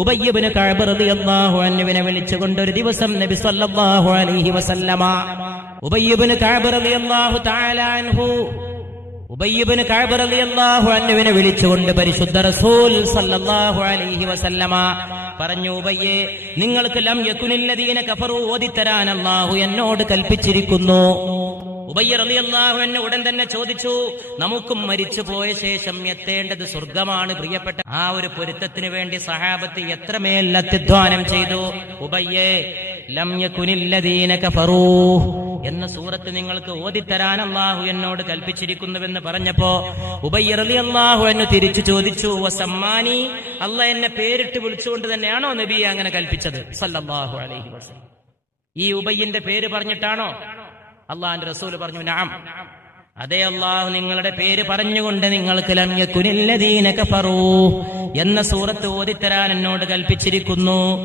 ഉബയ്യബിന് കഅബ് റളിയല്ലാഹു അൻഹുവിനെ വിളിച്ചുകൊണ്ട് ഒരു ദിവസം നബി സല്ലല്ലാഹു അലൈഹി വസല്ലമ ഉബയ്യബിന് കഅബ് റളിയല്ലാഹു തആല അൻഹു ഉബയ്യബിന് കഅബ് റളിയല്ലാഹു അൻഹുവിനെ വിളിച്ചുകൊണ്ട് പരിശുദ്ധ റസൂൽ സല്ലല്ലാഹു അലൈഹി വസല്ലമ പറഞ്ഞു ഉബയ്യേ നിങ്ങൾക്ക് ലം യകുനില്ലദീന കഫറു ഓതിത്തരാൻ അല്ലാഹു എന്നോട് കൽപ്പിച്ചിരിക്കുന്നു. ഉബയ്യ റളിയല്ലാഹു അൻഹു ഉടൻ തന്നെ ചോദിച്ചു നമുക്കും മരിച്ചു പോയ ശേഷം എത്തേണ്ടത് സ്വർഗമാണ് പ്രിയപ്പെട്ട ആ ഒരു പൊരുത്തത്തിന് വേണ്ടി സഹാബത്ത് എത്രമേൽ അത്യധ്വാനം ചെയ്തു? ഉബയ്യേ ലം യകുനില്ലദീന കഫറൂ. എന്ന സൂറത്ത് നിങ്ങൾക്ക് ഓതിത്തരാൻ അള്ളാഹു എന്നോട് കൽപ്പിച്ചിരിക്കുന്നുവെന്ന് പറഞ്ഞപ്പോ ഉബയ്യ അള്ളാഹു അൻഹു തിരിച്ചു ചോദിച്ചു സമ്മാനി അല്ല എന്നെ പേരിട്ട് വിളിച്ചുകൊണ്ട് തന്നെയാണോ നബി അങ്ങനെ കൽപ്പിച്ചത്? സല്ലല്ലാഹു അലൈഹി വസല്ലം. ഈ ഉബയ്യന്റെ പേര് പറഞ്ഞിട്ടാണോ? അള്ളാഹിന്റെ റസൂൽ പറഞ്ഞു നാം. അതേ അള്ളാഹു നിങ്ങളുടെ പേര് പറഞ്ഞുകൊണ്ട് നിങ്ങൾക്ക് ലമ്യക്കുനില്ലതീനൊക്കെ പറൂ എന്ന സൂറത്ത് ഓതിത്തരാൻ എന്നോട് കൽപ്പിച്ചിരിക്കുന്നു.